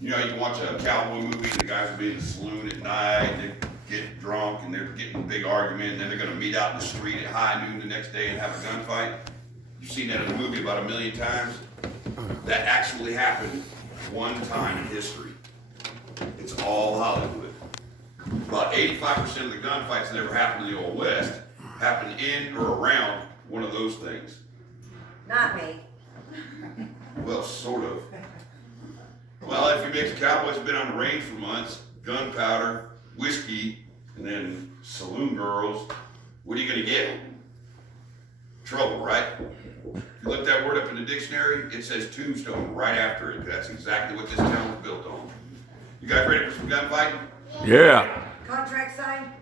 You know, you can watch a cowboy movie, the guys will be in the saloon at night, they get drunk and they're getting a big argument, and then they're gonna meet out in the street at high noon the next day and have a gunfight. You've seen that in a movie about 1,000,000 times. That actually happened one time in history. It's all Hollywood. About 85% of the gunfights that ever happened in the Old West happened in or around one of those things. Not me. Well, sort of. Well, if you mix cowboys have been on the range for months, gunpowder, whiskey, and then saloon girls, what are you gonna get? Trouble, right? If you look that word up in the dictionary, it says Tombstone right after it. That's exactly what this town was built on. You guys ready for some gunfighting? Yeah. Contract signed?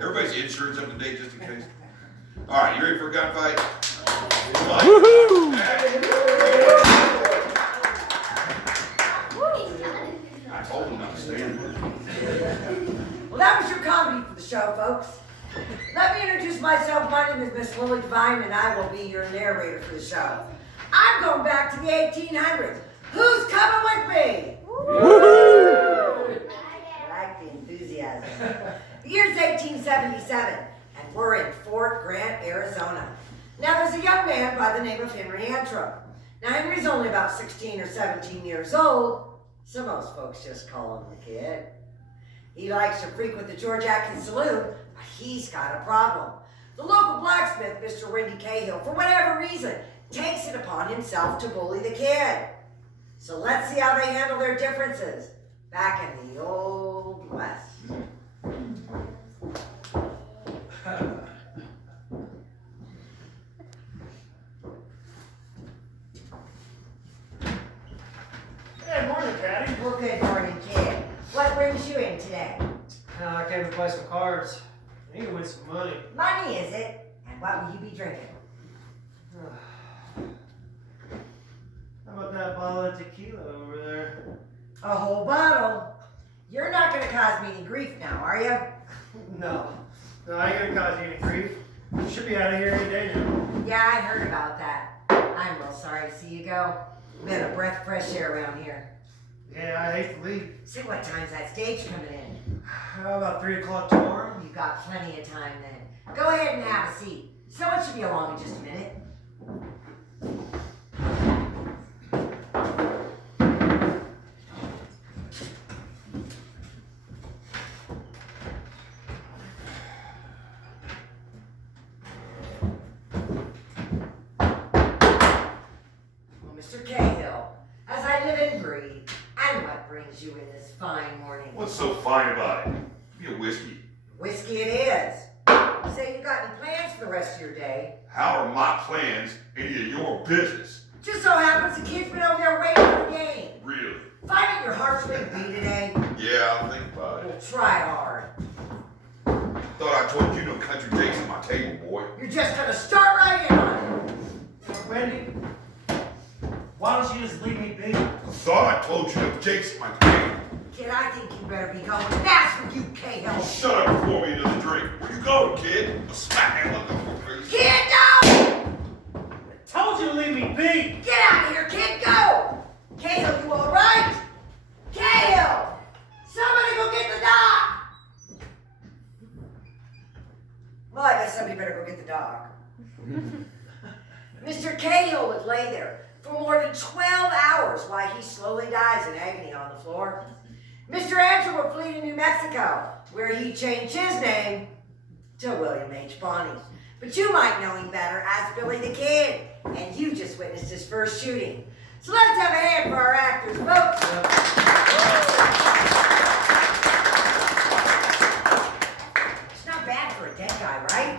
Everybody's insurance up to date just in case. All right, you ready for a gunfight? Woohoo! I told him not to stand there. Well, that was your comedy for the show, folks. Let me introduce myself. My name is Miss Lily Devine, and I will be your narrator for the show. I'm going back to the 1800s. Who's coming with me? Woohoo! I like the enthusiasm. The year's 1877, and we're in Fort Grant, Arizona. Now, there's a young man by the name of Henry Antrim. Now, Henry's only about 16 or 17 years old, so most folks just call him the kid. He likes to frequent the George Atkins Saloon, but he's got a problem. The local blacksmith, Mr. Wendy Cahill, for whatever reason, takes it upon himself to bully the kid. So let's see how they handle their differences back in the Old West. Good morning, Patty. Well, good morning, kid. What brings you in today? I came to play some cards. I need to win some money. Money, is it? And what will you be drinking? How about that bottle of tequila over there? A whole bottle. You're not going to cause me any grief now, are you? No, I ain't gonna cause you any grief. You should be out of here any day now. Yeah, I heard about that. I'm real sorry to see you go. Been a breath of fresh air around here. Yeah, I hate to leave. Say, what time's that stage coming in? How about 3 o'clock tomorrow? You've got plenty of time then. Go ahead and have a seat. Someone should be along in just a minute. Mr. Cahill, as I live and breathe, and what brings you in this fine morning? What's so fine about it? Give me a whiskey. Whiskey it is. You say you got any plans for the rest of your day? How are my plans any of your business? Just so happens the kid's been over there waiting for the game. Really? Finding your heart's rate B today? Yeah, I'll think about Well, it. try hard. Thought I told you no country jakes at my table, boy. You're just gonna start right in on it. Wendy, why don't you just leave me be? Thought I told you no jakes at my table. Kid, I think you better be going. That's for you, Cahill. Shut up and pour me another drink. Where you going, kid? I'll smack that motherfucker face. Kid, no! I told you to leave me be! Get out of here, kid, go! Cahill, you all right? Cahill! Somebody go get the dog! Well, I guess somebody better go get the dog. Mr. Cahill would lay there for more than 12 hours while he slowly dies in agony on the floor. Mr. Andrew would flee to New Mexico, where he changed his name to William H. Bonney. But you might know him better as Billy the Kid, and you just witnessed his first shooting. So let's have a hand for our actors, folks. It's not bad for a dead guy, right?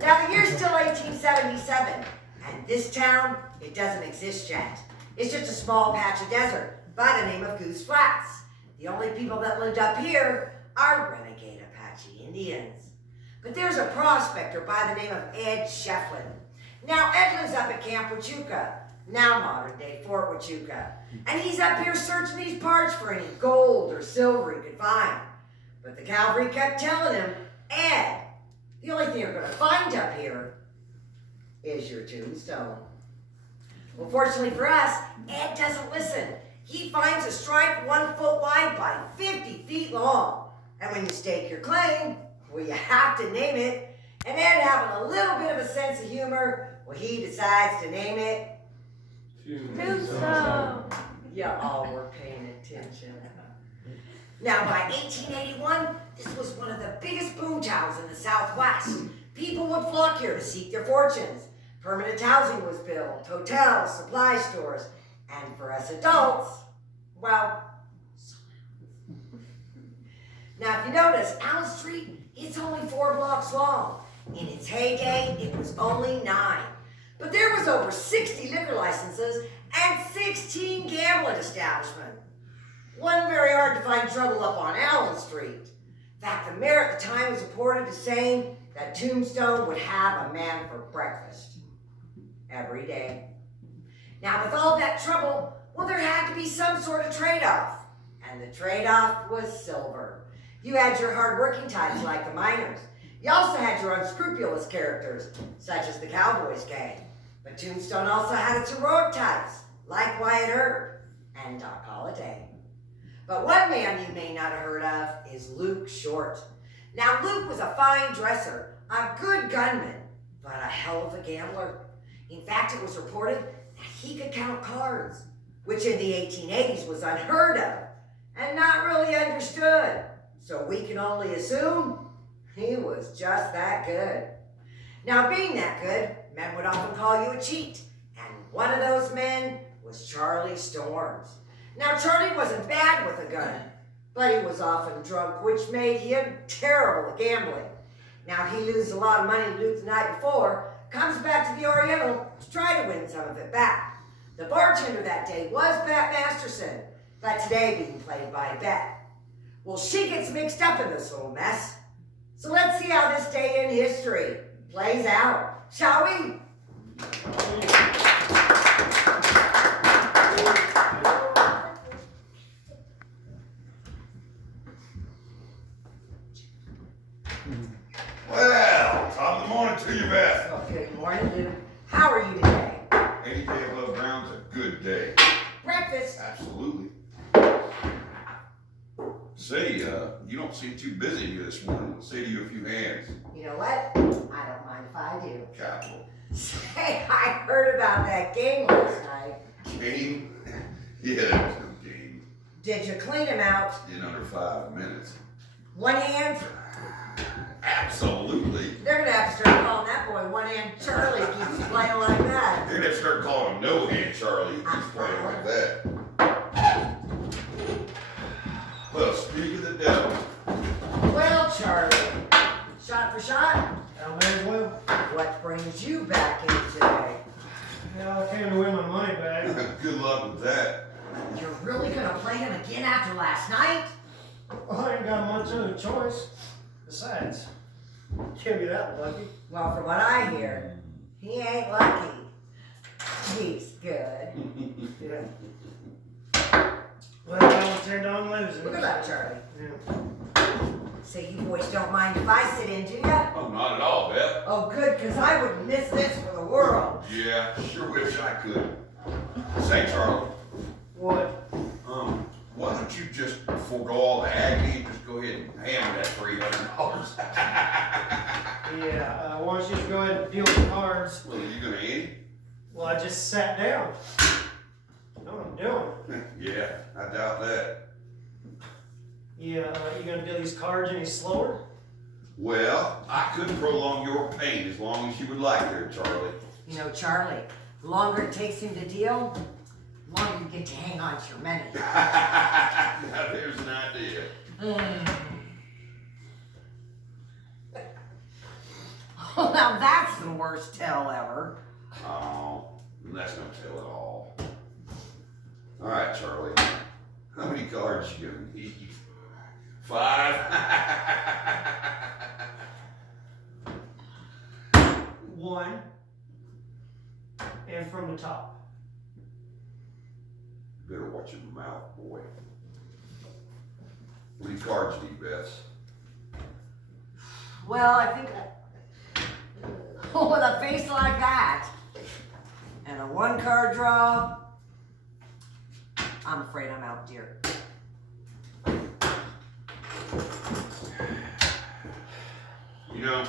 Now, the year's still 1877, and this town, it doesn't exist yet. It's just a small patch of desert by the name of Goose Flats. The only people that lived up here are renegade Apache Indians. But there's a prospector by the name of Ed Shefflin. Now, Ed lives up at Camp Huachuca, now modern-day Fort Huachuca. And he's up here searching these parts for any gold or silver he could find. But the cavalry kept telling him, Ed, the only thing you're going to find up here is your tombstone. Well, fortunately for us, Ed doesn't listen. He finds a strike 1 foot wide by 50 feet long. And when you stake your claim, well, you have to name it. And Ed, having a little bit of a sense of humor, well, he decides to name it Tombstone. You all were paying attention. Now, by 1881, this was one of the biggest boom towns in the Southwest. People would flock here to seek their fortunes. Permanent housing was built, hotels, supply stores, and for us adults, well, now if you notice, Allen Street, it's only 4 blocks long. In its heyday, it was only 9. But there was over 60 liquor licenses and 16 gambling establishments. Wasn't very hard to find trouble up on Allen Street. In fact, the mayor at the time was reported as saying that Tombstone would have a man for breakfast every day. Now, with all that trouble, well, there had to be some sort of trade-off. And the trade-off was silver. You had your hard-working types like the miners. You also had your unscrupulous characters, such as the Cowboys gang. But Tombstone also had its heroic types, like Wyatt Earp and Doc Holliday. But one man you may not have heard of is Luke Short. Now, Luke was a fine dresser, a good gunman, but a hell of a gambler. In fact, it was reported that he could count cards, which in the 1880s was unheard of and not really understood. So we can only assume he was just that good. Now, being that good, men would often call you a cheat, and one of those men was Charlie Storms. Now, Charlie wasn't bad with a gun, but he was often drunk, which made him terrible at gambling. Now, he loses a lot of money to Luke the night before, comes back to the Oriental to try to win some of it back. The bartender that day was Bat Masterson, but today being played by Bet. Well, she gets mixed up in this little mess. So let's see how this day in history plays out, shall we? Well, top of the morning to you, Beth. Oh, good morning, Luke. How are you today? Any day above ground's a good day. Breakfast. Absolutely. Say, you don't seem too busy here this morning. I'll say to you a few hands. You know what? I don't mind if I do. Capital. Say, I heard about that game last night. Game? Yeah, that was no game. Did you clean him out? In under 5 minutes. One hand? Absolutely. They're gonna have to start calling that boy One Hand Charlie if he keeps playing like that. They're gonna start calling him No Hand Charlie. He's playing like that. Well, speak of the devil. Well, Charlie, shot for shot, I may as well. what brings you back in today? Yeah, I came to win my money back. Good luck with that. You're really gonna play him again after last night? Well, I ain't got much other choice. Besides, can't be that lucky. Well, from what I hear, he ain't lucky. He's good. Yeah. Well, I intend on losing. Look at that, Charlie. Yeah. So you boys don't mind if I sit in, do ya? Oh, not at all, Beth. Oh, good, because I wouldn't miss this for the world. Yeah, sure wish I could. Say, Charlie, What? why don't you just forego all the agony and just go ahead and hammer that $300? Yeah, why don't you just go ahead and deal the cards? Well, are you gonna ante? Well, I just sat down. I know what I'm doing. Yeah, I doubt that. Yeah, you gonna deal these cards any slower? Well, I couldn't prolong your pain as long as you would like there, Charlie. You know, Charlie, the longer it takes him to deal, the longer you get to hang on to your money. Now there's an idea. Oh, now that's the worst tell ever. Oh, that's no tell at all. All right, Charlie. How many cards you giving me? 5? One. And from the top. Better watch your mouth, boy. How many cards do you bet? Well, I think with a face like that, And a 1-card draw. I'm afraid I'm out, dear. You know,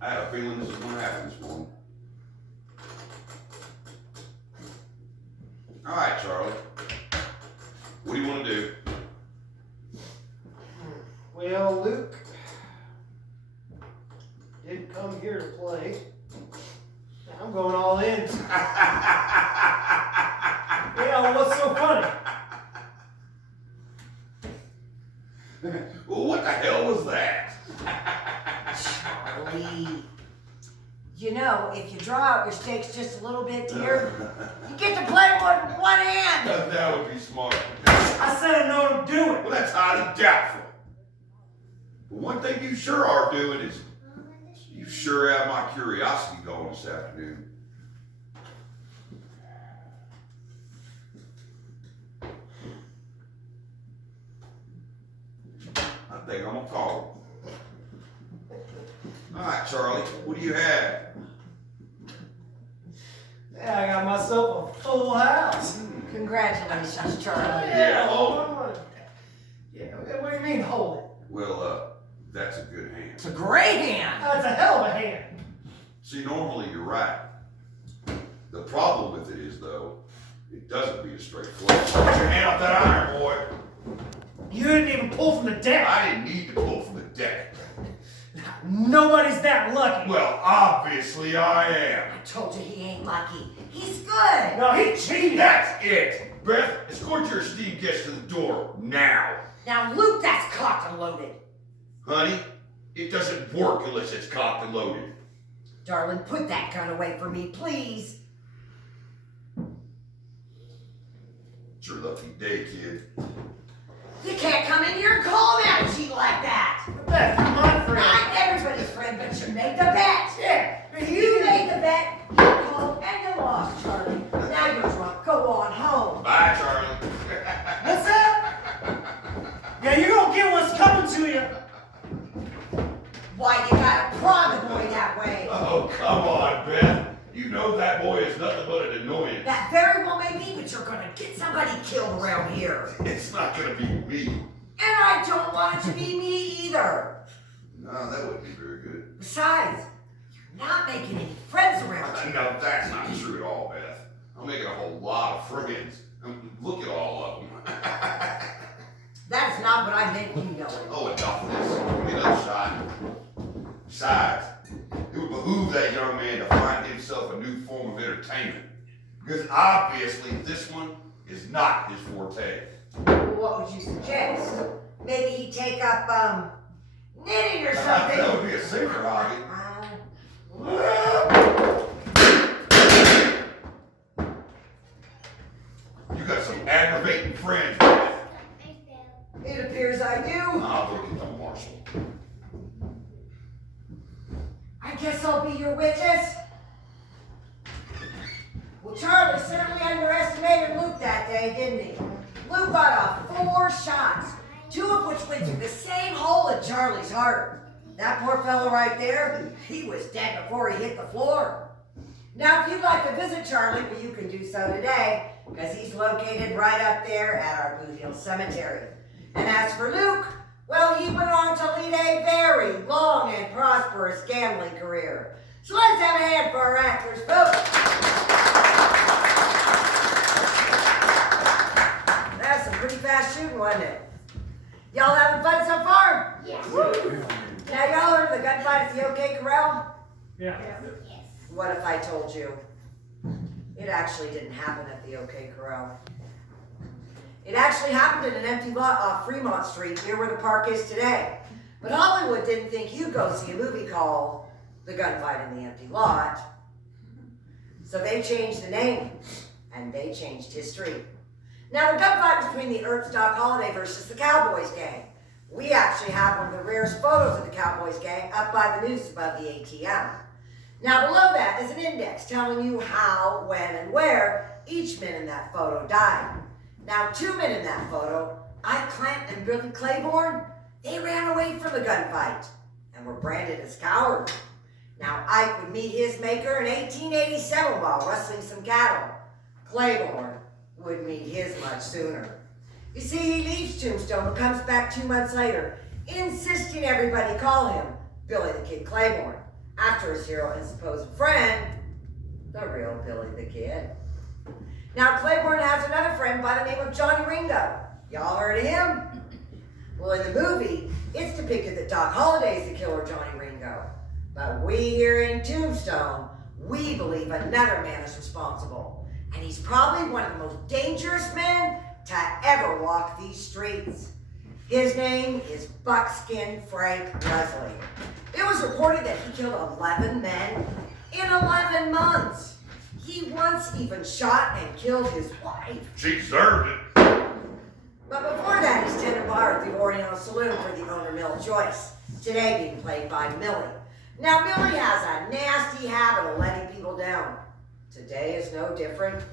I had a feeling this was gonna happen this morning. All right, Charlie. What do you want to do? Well, Luke didn't come here to play. I'm going all in. Yeah, what's so funny? Well, what the hell was that? Charlie. You know, if you draw out your stakes just a little bit, dear, you get to play with one hand. That would be smart. I said I know what I'm doing. Well, that's highly doubtful. But one thing you sure are doing is you sure have my curiosity going this afternoon. I think I'm gonna call him. All right, Charlie, what do you have? Yeah, I got myself a full house. Congratulations, Charlie. Yeah, hold it. Yeah, what do you mean hold it? Well, that's a good hand. It's a great hand. That's a hell of a hand. See, normally you're right. The problem with it is, though, it doesn't beat a straight flush. Put your hand off that iron, boy. You didn't even pull from the deck. I didn't need to pull from the deck. Nobody's that lucky. Well, obviously I am. I told you he ain't lucky. He's good. No, he cheated. That's it. Beth, escort your esteemed guest to the door now. Now, Luke, that's cocked and loaded. Honey, it doesn't work unless it's cocked and loaded. Darling, put that gun away for me, please. It's your lucky day, kid. You can't come in here and call him out and cheat like that. Beth, you're my friend. I'm everybody's friend, but you made the bet. Yeah. You made the bet, you called, and you lost, Charlie. Now you're drunk. Go on home. Bye, Charlie. What's that? Yeah, you're gonna get what's coming to you. Why you gotta prod the boy that way? Oh, come on, Beth. You know that boy is nothing but an annoyance. That very well may be, but you're gonna get somebody killed around here. It's not gonna be me. And I don't want it to be me either. No, that wouldn't be very good. Besides, you're not making any friends around here. No, that's not true at all, Beth. I'm making a whole lot of friends. Look at all of them. That's not what I meant, you know it. Oh, enough of this. Give me another shot. Besides, it would behoove that young man to find himself a new form of entertainment. Because obviously this one is not his forte. What would you suggest? Maybe he'd take up, knitting or something. That would be a safer hobby. You got some aggravating friends, Beth. It appears I do. I'll go get the marshal. I guess I'll be your witness. Well, Charlie certainly underestimated Luke that day, didn't he? Luke got off 4 shots, 2 of which went through the same hole in Charlie's heart. That poor fellow right there, he was dead before he hit the floor. Now, if you'd like to visit Charlie, well, you can do so today, because he's located right up there at our Boothill Cemetery. And as for Luke, well, he went on to lead a very long and prosperous gambling career. So let's have a hand for our actors, folks. That's some pretty fast shooting, wasn't it? Y'all having fun so far? Yes. Woo. Now, y'all heard of the gunfight at the OK Corral? Yeah. Yes. What if I told you it actually didn't happen at the OK Corral? It actually happened in an empty lot off Fremont Street, near where the park is today. But Hollywood didn't think you'd go see a movie called The Gunfight in the Empty Lot. So they changed the name, and they changed history. Now, the gunfight was between the Stock Holiday versus the Cowboys gang. We actually have one of the rarest photos of the Cowboys gang up by the noose above the ATM. Now, below that is an index telling you how, when, and where each man in that photo died. Now, 2 men in that photo, Ike Clant and Billy Claiborne, they ran away from the gunfight and were branded as cowards. Now, Ike would meet his maker in 1887 while rustling some cattle. Claiborne would meet his much sooner. You see, he leaves Tombstone but comes back 2 months later, insisting everybody call him Billy the Kid Claiborne, after his hero and supposed friend, the real Billy the Kid. Now, Claiborne has another friend by the name of Johnny Ringo. Y'all heard of him? Well, in the movie, it's depicted that Doc Holliday's the killer Johnny Ringo. But we here in Tombstone, we believe another man is responsible. And he's probably one of the most dangerous men to ever walk these streets. His name is Buckskin Frank Leslie. It was reported that he killed 11 men in 11 months. He once even shot and killed his wife. She deserved it. But before that, he's tended bar at the Oriental Saloon for the owner, Mill Joyce, today being played by Millie. Now, Millie has a nasty habit of letting people down. Today is no different.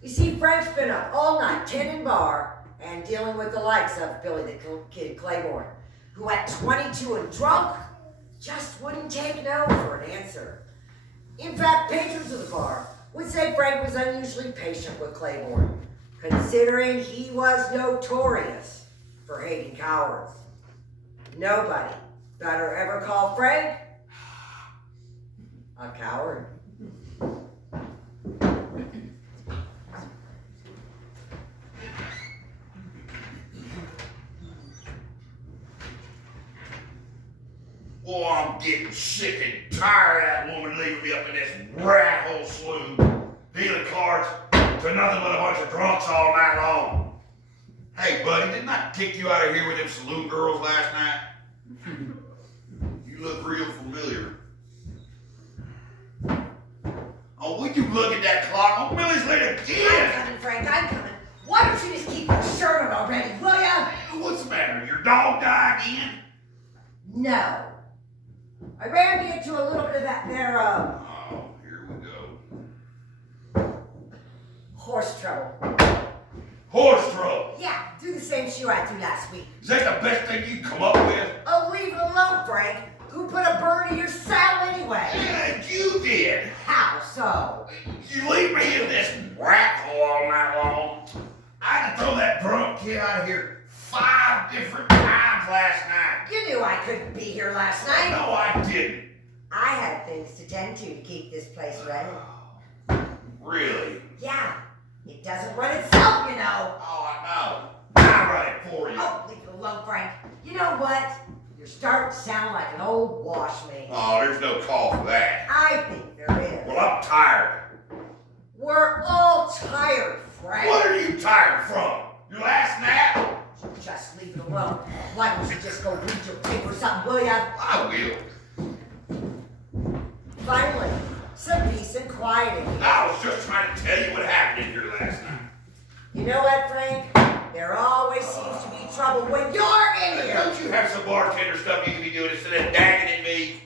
You see, Frank's been up all night tending bar and dealing with the likes of Billy the Kid Claiborne, who at 22 and drunk just wouldn't take no for an answer. In fact, patrons of the bar would say Frank was unusually patient with Claiborne, considering he was notorious for hating cowards. Nobody better ever call Frank a coward. Oh, I'm getting sick and tired of that woman leaving me up in this rat hole saloon, dealing cards to nothing but a bunch of drunks all night long. Hey, buddy, didn't I kick you out of here with them saloon girls last night? You look real familiar. Oh, would you look at that clock? Oh, Millie's late I'm again. coming, Frank, I'm coming. Why don't you just keep your shirt on already, will ya? What's the matter? Your dog died again? No. I ran into a little bit of that there, Oh, here we go. horse trouble. Horse trouble. Yeah, do the same shoe I threw last week. Is that the best thing you come up with? Oh, leave it alone, Frank. Who put a burn in your saddle anyway? Yeah, you did. How so? You leave me in this rat hole all night long. I had to throw that drunk kid out of here 5 different times last night. You knew I couldn't be here last night. No, I didn't. I had things to tend to keep this place running. Really? Yeah, it doesn't run itself, you know. Oh, I know. I run it for you. Oh, leave it alone, Frank. You know what? You're starting to sound like an old wash me. Oh, there's no call for that. I think there is. Well, I'm tired. We're all tired, Frank. What are you tired from? Your last nap? Just leave it alone. Why don't you just go read your paper or something, will ya? I will. Finally, some peace and quiet in here. I was just trying to tell you what happened in here last night. You know what, Frank? There always seems to be trouble when you're in here. Don't you have some bartender stuff you can be doing instead of dagging at me?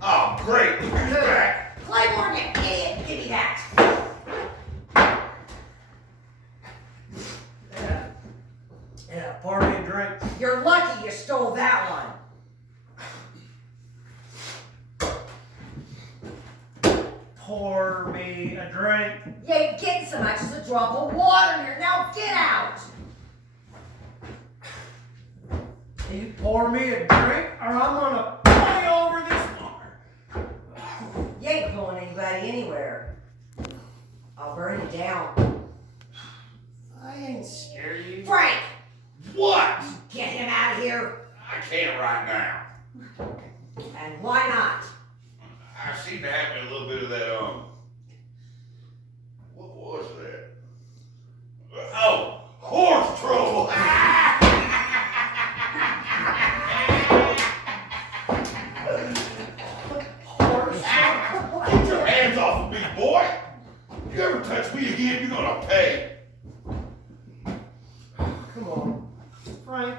Oh, great. Look who's back. Claiborne, you idiot. Give me that. Yeah, party and drink. You're lucky you stole that one. Pour me a drink. You ain't getting so much as a drop of water in here. Now get out. You pour me a drink, or I'm gonna play over this water. You ain't pulling anybody anywhere. I'll burn you down. I ain't scared of you. Frank, What? get him out of here. I can't right now. And why not? I seem to have a little bit of that, what was that? Oh, horse trouble. Horse. Get your hands off of me, boy. If you ever touch me again, you're gonna pay. Come on, Frank.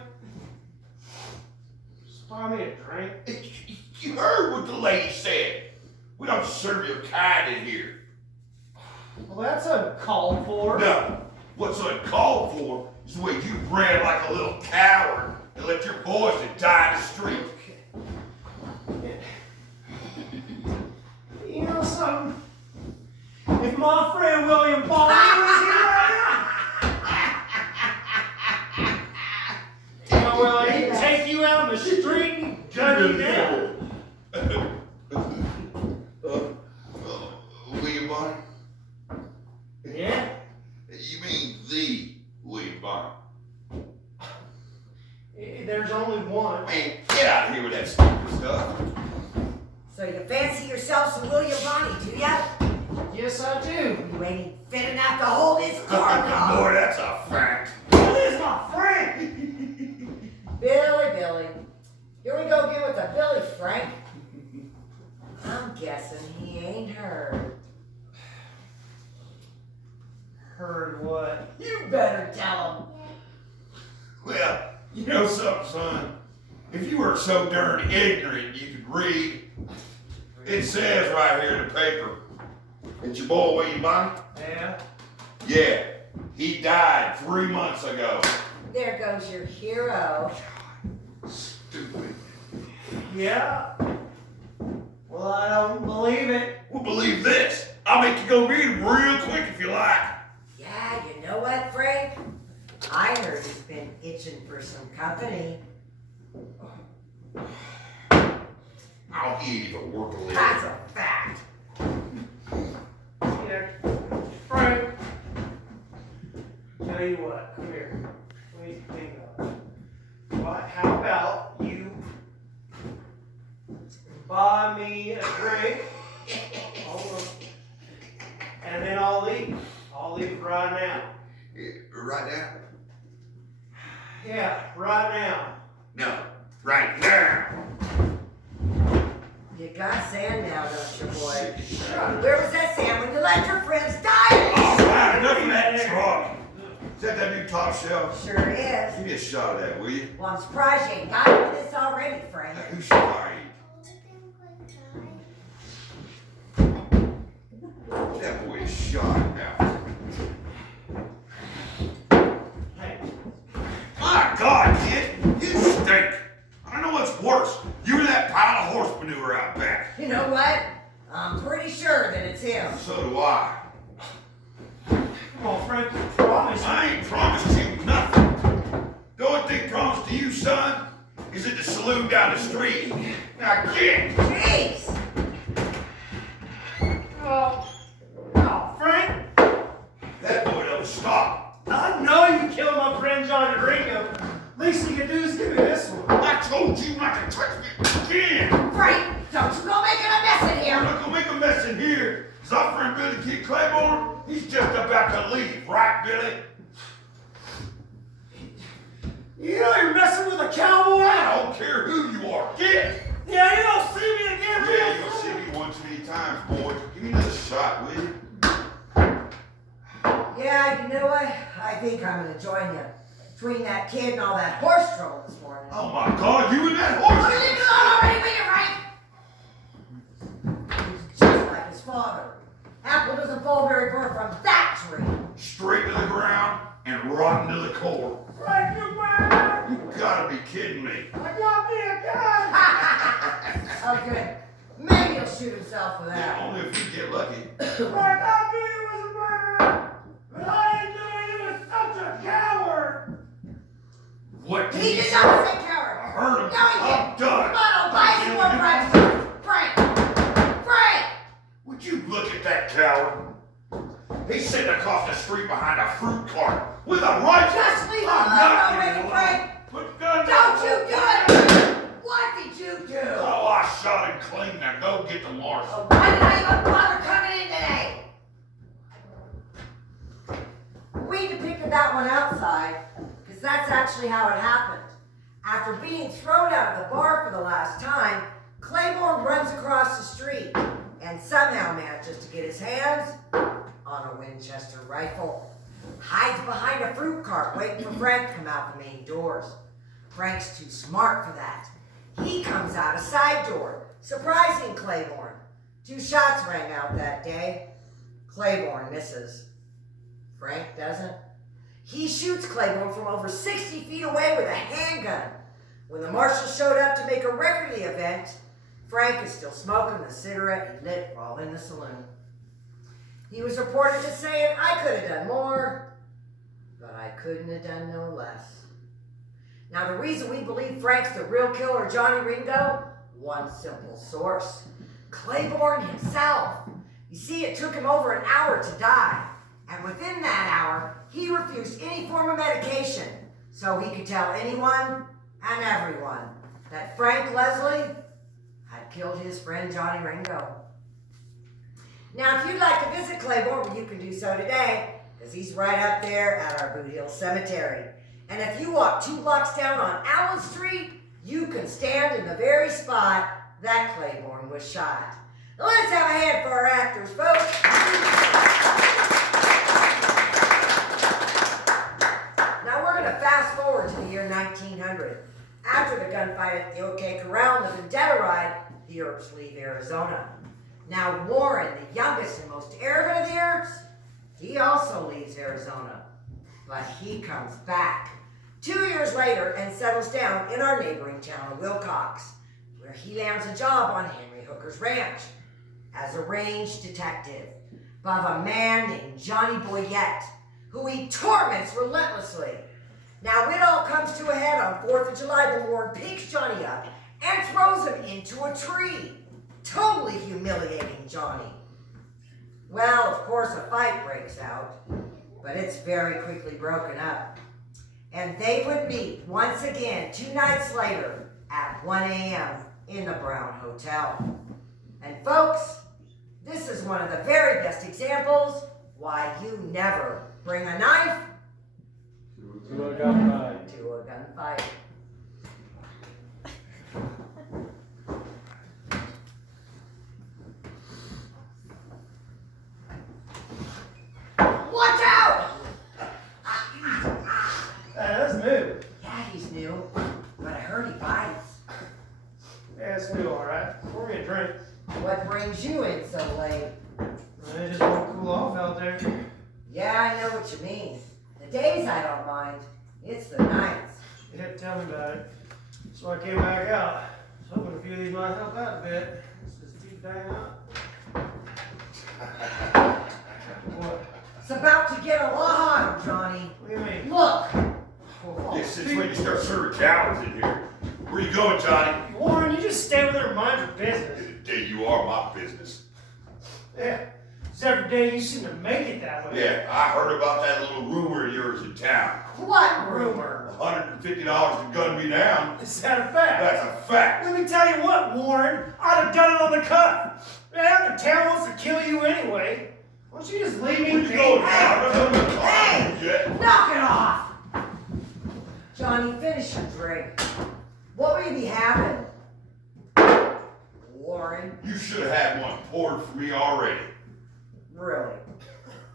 Just buy me a drink. You heard what the lady said. We don't serve your kind in here. Well, that's uncalled for. No, what's uncalled for is the way you ran like a little coward and let your boys to die in the street. Yeah, my friend William Baldwin is here right now. Well, he'd take you out in the street and gun you down. William Bonner? Yeah? You mean the William Bonner? There's only one. Man, get out of here with that stupid stuff. So you fancy yourself some William Bonney, do ya? Yes, I do. You ain't fit enough to hold his car. Boy, that's a fact. Who is my friend? Billy. Here we go again with the Billy, Frank. I'm guessing he ain't heard. Heard what? You better tell him. Well, you know something, son? If you were so darn ignorant you could read, it says right here in the paper, it's your boy William Bonner? Yeah? Yeah, he died 3 months ago. There goes your hero. Stupid. Yeah? Well, I don't believe it. Well, believe this. I'll make you go meet him real quick if you like. Yeah, you know what, Frank? I heard he's been itching for some company. Oh, he ain't even worth a living. That's a fact. Yeah. Frank. Tell you what, come here. Let me think of it. What, how about you buy me a drink? Hold on. And then I'll leave. I'll leave right now. Right now? Yeah, right now. No, right now. You got sand now, don't you, boy? Shut Where was that sand when you let your friends die? Oh, wow, enough of that truck. Is that new top shelf? Sure is. Give me a shot of that, will you? Well, I'm surprised you ain't got into this already, Frank. Who should I eat? That boy is shot now. Hey, My God, kid, you stink. I don't know what's worse. You and that pile of horse manure out back. You know what? I'm pretty sure that it's him. So do I. come on, Frank, you promise. I ain't promised you nothing. The only thing promised to you, son, is at the saloon down the street. Now get! Jeez! Oh, Frank, That boy don't stop. I know you killed my friend John Enrico. Least you can do is give me this one. I told you not to touch me again. Frank, don't you go making a mess in I'm here! not gonna make a mess in here. Cause our friend Billy Kid Claiborne, he's just about to leave, right, Billy? You know you're messing with a cowboy? I don't care who you are. Get! Yeah, you don't see me again real Yeah, you'll soon. see me one too many times, boy. Give me another shot, will you? Yeah, you know what? I think I'm gonna join you. Between that kid and all that horse trouble this morning. Oh my God, you and that Oh, horse! leave it alone already, will you, Frank? He's just like his father. Apple doesn't fall very far from that tree. Straight to the ground and rotten to the core. Frank, you murderer! You gotta be kidding me. I got me a gun! Oh, good. Maybe he'll shoot himself for Yeah, that. only if you get lucky. Frank, I knew you was a murderer! But I didn't know you was such a coward! What did He you did say? not say coward. I heard him. No, he I'm didn't. done. Come on, I'll buy some more breakfast. Frank! Frank! Would you look at that coward? He's sitting across the street behind a fruit cart with a rifle. Just leave him I'm alone not already, getting Frank. alone. Put the gun Don't down. you do it! What did you do? Oh, I shot him clean. Now go get the marshal. Oh, why did I even bother coming in today? We depicted that one outside, because that's actually how it happened. After being thrown out of the bar for the last time, Claiborne runs across the street and somehow manages to get his hands on a Winchester rifle. Hides behind a fruit cart waiting for Frank to come out the main doors. Frank's too smart for that. He comes out a side door, surprising Claiborne. 2 shots rang out that day. Claiborne misses. Frank doesn't. He shoots Claiborne from over 60 feet away with a handgun. When the marshal showed up to make a record of the event, Frank is still smoking the cigarette he lit while in the saloon. He was reported as saying, I could have done more, but I couldn't have done no less. Now the reason we believe Frank's the real killer of Johnny Ringo, one simple source. Claiborne himself. You see, it took him over an hour to die, and within that hour, he refused any form of medication, so he could tell anyone and everyone that Frank Leslie had killed his friend Johnny Ringo. Now, if you'd like to visit Claiborne, you can do so today, because he's right up there at our Boothill Cemetery. And if you walk 2 blocks down on Allen Street, you can stand in the very spot that Claiborne was shot. Now, let's have a hand for our actors, folks. Now, we're going to fast forward to the year 1900. After the gunfight at the OK Corral and the Vendetta ride, the Earps leave Arizona. Now, Warren, the youngest and most arrogant of the Earps, he also leaves Arizona. But he comes back 2 years later and settles down in our neighboring town of Wilcox, where he lands a job on Henry Hooker's ranch as a range detective of a man named Johnny Boyette, who he torments relentlessly. Now, it all comes to a head on 4th of July when Warren picks Johnny up and throws him into a tree, totally humiliating Johnny. Well, of course, a fight breaks out, but it's very quickly broken up. And they would meet once again 2 nights later at 1 a.m. in the Brown Hotel. And folks, this is one of the very best examples why you never bring a knife To a gunfight. to a gunfight. Watch out! That's new. Yeah, he's new, but I heard he bites. Yeah, it's new, alright. Pour me a drink. What brings you in so late? I just want to cool off out there. Yeah, I know what you mean. The days I don't mind. It's the nights. You didn't tell me about it. So I came back out. I was hoping a few of these might help out a bit. This is deep dang out. What? It's about to get a lot hotter, Johnny. What do you mean? Look! This is when you start serving cowards in here. Where you going, Johnny? Warren, you just stay with her and mind your business. Day you are my business. Yeah. It's every day you seem to make it that way. Yeah, I heard about that little rumor of yours in town. What rumor? $150 to gun me down. Is that a fact? That's a fact. Let me tell you what, Warren. I'd have done it on the cuff. Yeah, the town wants to kill you anyway. Why don't you just leave me Where you be? going now? Hey! Knock it off! Johnny, finish your drink. What will you be having? Warren? You should have had one poured for me already. Really?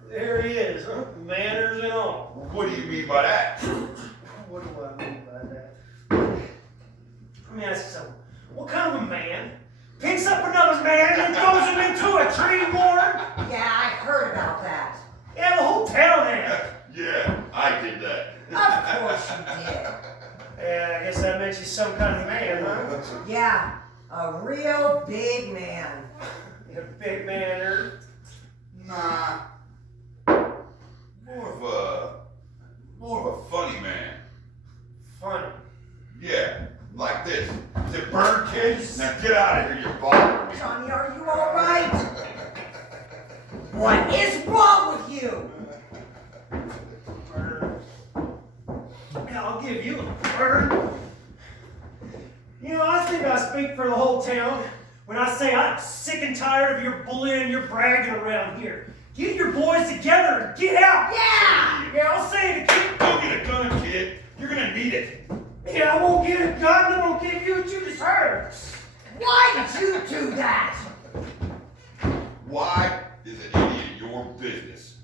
There he is, huh? Manners and all. What do you mean by that? What do I mean by that? Let me ask you something. What kind of a man picks up another man and throws him into a tree, Warren? Yeah, I heard about that. Yeah, the whole town has. Yeah, I did that. Of course you did. Yeah, I guess that makes you some kind of man, huh? Yeah, a real big man. You're a big man, Nah. More of a funny man. funny. Yeah, like this. Is it bird kids? Now get out of here, you ball. Johnny, are you all right? What is wrong with you? Bird. Yeah, I'll give you a bird. You know, I think I speak for the whole town when I say I'm sick and tired of your bullying and your bragging around here. Get your boys together and get out. Yeah! Yeah, I'll say it again. Go get a gun, kid. You're gonna need it. Yeah, I won't get a gun. I won't give you what you deserve. Why did you do that? Why is it any of your business?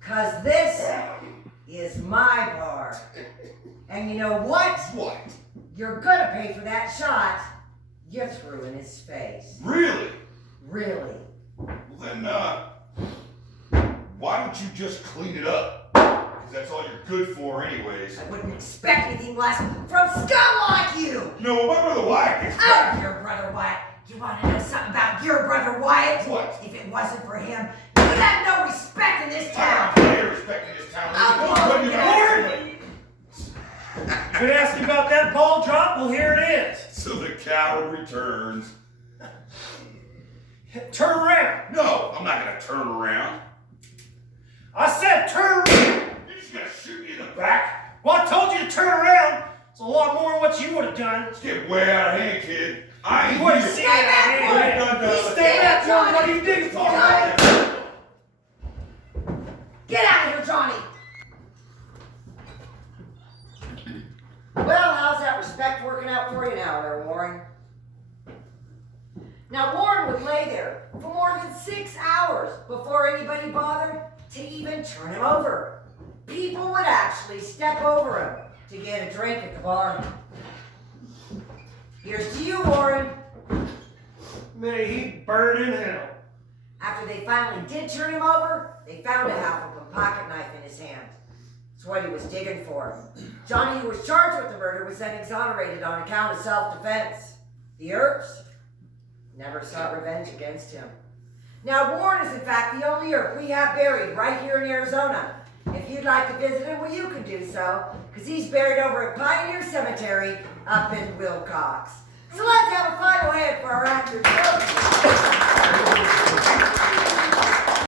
'Cause this is my bar. And you know what? What? You're gonna pay for that shot you threw in his face. Really? Really. Well then, why don't you just clean it up? Because that's all you're good for anyways. I wouldn't expect anything less from scum like you! You know, my brother Wyatt gets Out of here, Brother Wyatt! You want to know something about your brother Wyatt? What? If it wasn't for him, you'd have no respect in this town. I don't respect in this town. Outlaws, You Been asking about that ball drop? Well, here it is. So the coward returns. Turn around. No, I'm not gonna turn around. I said turn around. You're just gonna shoot me in the back? Well, I told you to turn around. It's a lot more than what you would have done. Let's get way out of hand, kid. I ain't What here. you see? Stay back, We're boy. done, You done. stay back, Johnny. What are you digging for? Johnny. Get out of here, Johnny! Well, how's that respect working out for you now, there, Warren? Now, Warren would lay there for more than 6 hours before anybody bothered to even turn him over. People would actually step over him to get a drink at the bar. Here's to you, Warren. May he burn in hell. After they finally did turn him over, they found a half-open pocket knife in his hand. It's what he was digging for. Johnny, who was charged with the murder, was then exonerated on account of self-defense. The Earps never sought revenge against him. Now, Warren is in fact the only Earp we have buried right here in Arizona. If you'd like to visit him, well, you can do so, because he's buried over at Pioneer Cemetery up in Wilcox. So let's have a final hand for our actors.